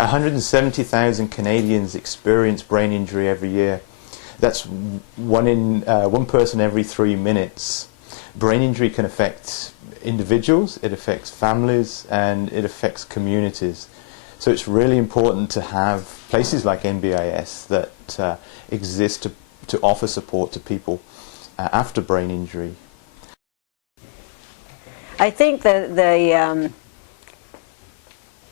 170,000 Canadians experience brain injury every year. That's one person every 3 minutes. Brain injury can affect individuals, it affects families, and it affects communities. So it's really important to have places like NBIS that exist to offer support to people after brain injury. I think that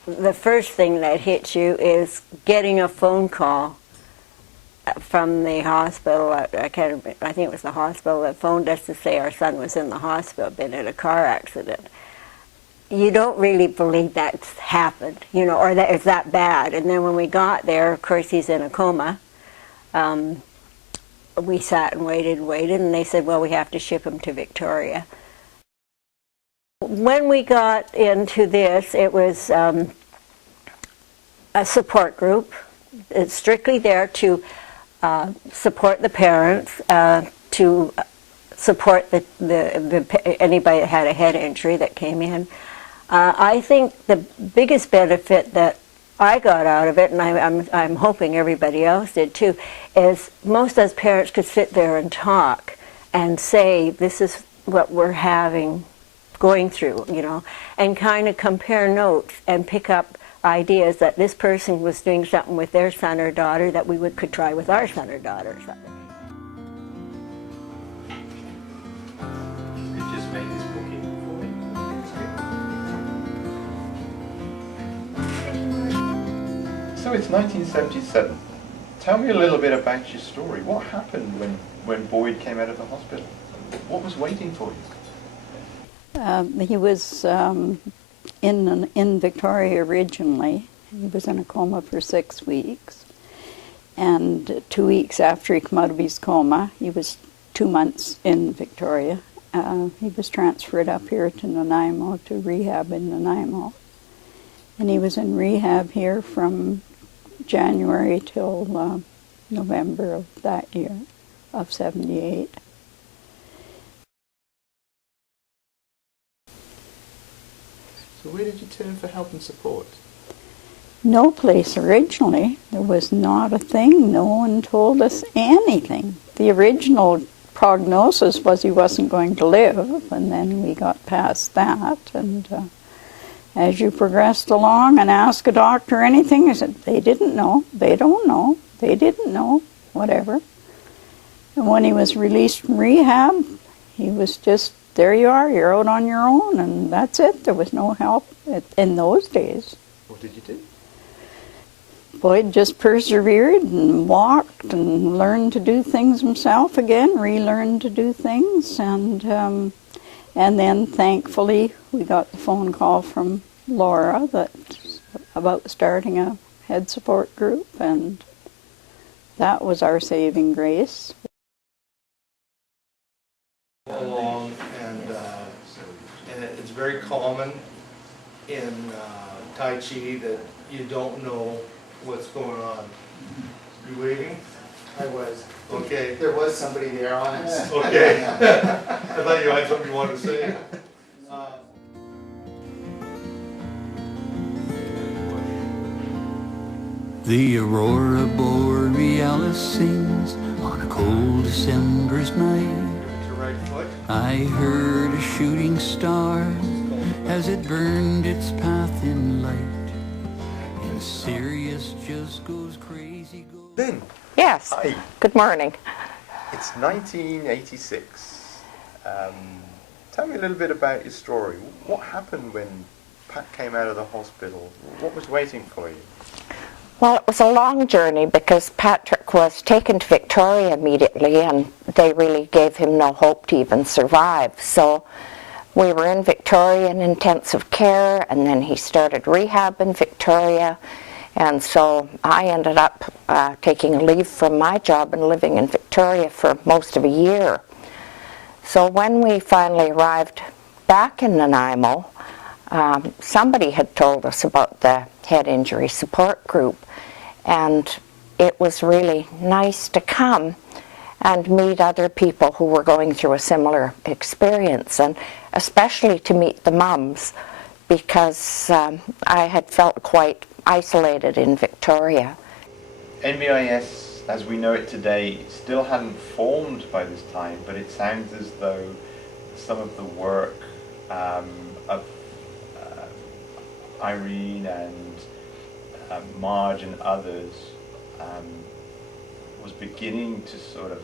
the first thing that hits you is getting a phone call from the hospital. I think it was the hospital that phoned us to say our son was in the hospital, been in a car accident. You don't really believe that's happened, you know, or that it's that bad. And then when we got there, of course, he's in a coma. We sat and waited, and they said, well, we have to ship him to Victoria. When we got into this, it was a support group. It's strictly there to support the parents, to support anybody that had a head injury that came in. I think the biggest benefit that I got out of it, and I'm hoping everybody else did too, is most of us parents could sit there and talk and say, this is what we're going through, you know, and kind of compare notes and pick up ideas that this person was doing something with their son or daughter that we could try with our son or daughter or something. You just made this booking for me. So it's 1977. Tell me a little bit about your story. What happened when Boyd came out of the hospital? What was waiting for you? He was in Victoria originally. He was in a coma for 6 weeks. And 2 weeks after he came out of his coma, he was 2 months in Victoria. He was transferred up here to Nanaimo, to rehab in Nanaimo. And he was in rehab here from January till November of that year, of '78. So where did you turn for help and support? No place originally. There was not a thing. No one told us anything. The original prognosis was he wasn't going to live, and then we got past that. And as you progressed along and asked a doctor anything, they said, they didn't know, they don't know, they didn't know, whatever. And when he was released from rehab, he was just, there you are, you're out on your own, and that's it. There was no help in those days. What did you do? Boyd just persevered and walked and learned to do things himself again, relearned to do things, and then thankfully we got the phone call from Laura about starting a head support group, and that was our saving grace. Along, and it's very common in Tai Chi that you don't know what's going on. You waiting? I was. Okay. There was somebody there, honest. Okay. I thought you had something you wanted to say. The aurora borealis sings on a cold December's night. Your right foot. I heard a shooting star as it burned its path in light. And Sirius just goes crazy. Lynn. Yes. Hi. Good morning. It's 1986. Tell me a little bit about your story. What happened when Pat came out of the hospital? What was waiting for you? Well, it was a long journey because Patrick was taken to Victoria immediately, and they really gave him no hope to even survive. So we were in Victoria in intensive care, and then he started rehab in Victoria. And so I ended up taking a leave from my job and living in Victoria for most of a year. So when we finally arrived back in Nanaimo, somebody had told us about the head injury support group, and it was really nice to come and meet other people who were going through a similar experience, and especially to meet the mums, because I had felt quite isolated in Victoria. NBIS, as we know it today, still hadn't formed by this time, but it sounds as though some of the work of Irene and Marge and others was beginning to sort of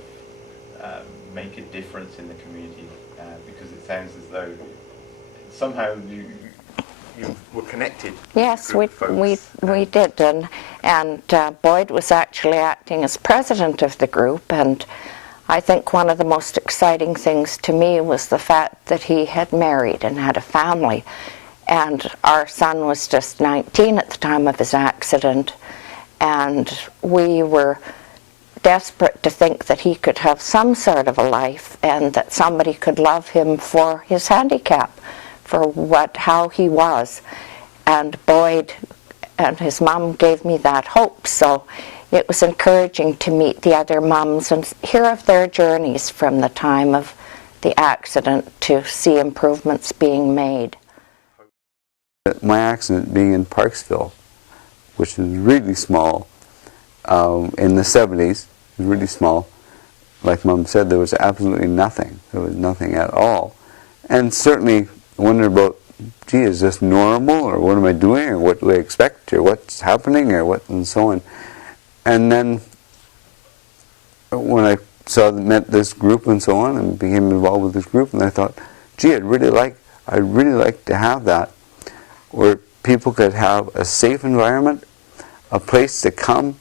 make a difference in the community, because it sounds as though somehow you were connected. Yes, we did, and Boyd was actually acting as president of the group, and I think one of the most exciting things to me was the fact that he had married and had a family, and our son was just 19 at the time of his accident, and we were desperate to think that he could have some sort of a life and that somebody could love him for his handicap, for how he was. And Boyd and his mum gave me that hope, so it was encouraging to meet the other mums and hear of their journeys from the time of the accident to see improvements being made. My accident being in Parksville, which was really small, in the 70s, really small. Like Mom said, there was absolutely nothing. There was nothing at all. And certainly wondered about, gee, is this normal, or what am I doing, or what do I expect, or what's happening, or what, and so on. And then when I met this group and so on, and became involved with this group, and I thought, gee, I'd really like to have that, where people could have a safe environment, a place to come.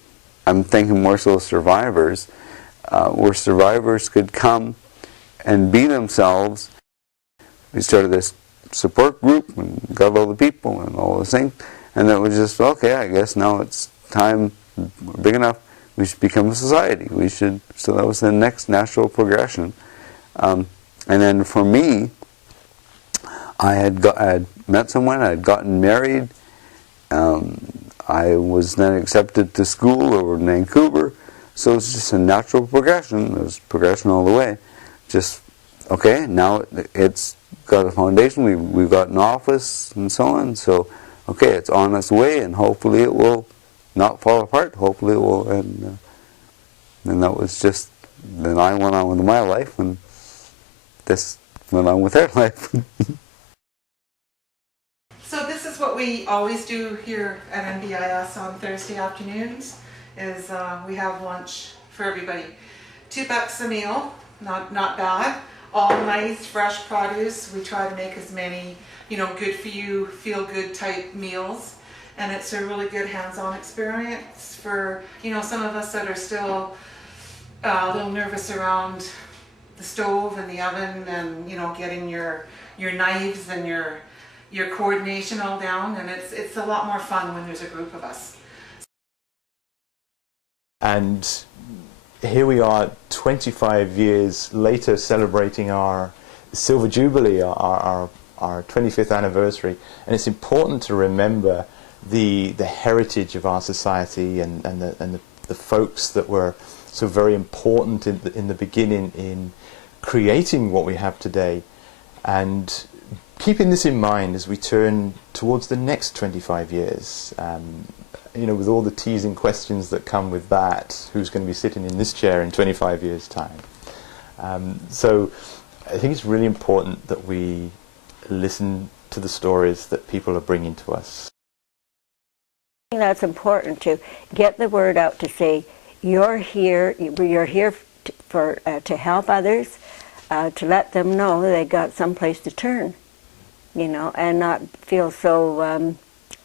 I'm thinking more so survivors, where survivors could come and be themselves. We started this support group and got all the people and all the things, and it was just, okay, I guess now it's time, we're big enough, we should become a society. So that was the next natural progression. And then for me, I had met someone, I had gotten married, I was then accepted to school over in Vancouver, so it's just a natural progression. It was progression all the way. Just, okay, now it's got a foundation, we've got an office and so on, so okay, it's on its way, and hopefully it will not fall apart, hopefully it will, and that was just, then I went on with my life, and this went on with their life. So this is what we always do here at NBIS on Thursday afternoons, is we have lunch for everybody. $2 a meal, not bad. All nice, fresh produce. We try to make as many, good for you, feel good type meals. And it's a really good hands-on experience for, some of us that are still a little nervous around the stove and the oven and, getting your knives and your coordination all down, and it's a lot more fun when there's a group of us. And here we are 25 years later, celebrating our Silver Jubilee, our 25th anniversary, and it's important to remember the heritage of our society and the folks that were so very important in the beginning in creating what we have today. And keeping this in mind as we turn towards the next 25 years, with all the teasing questions that come with that, who's going to be sitting in this chair in 25 years' time? So I think it's really important that we listen to the stories that people are bringing to us. I think that's important, to get the word out, to say you're here to help others, to let them know they got someplace to turn, and not feel so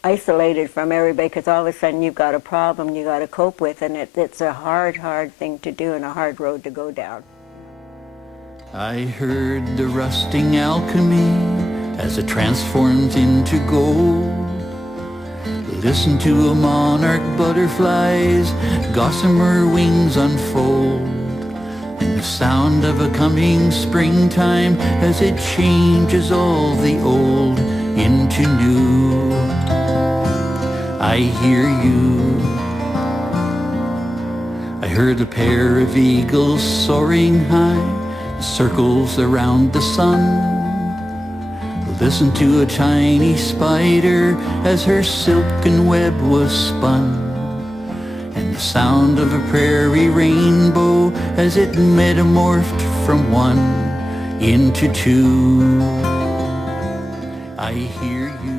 isolated from everybody, because all of a sudden you've got a problem you got to cope with, and it's a hard thing to do and a hard road to go down. I heard the rusting alchemy as it transforms into gold. Listen to a monarch butterfly's gossamer wings unfold, and the sound of a coming springtime as it changes all the old into new. I hear you. I heard a pair of eagles soaring high, circles around the sun. Listen to a tiny spider as her silken web was spun, and the sound of a prairie rainbow as it metamorphed from one into two. I hear you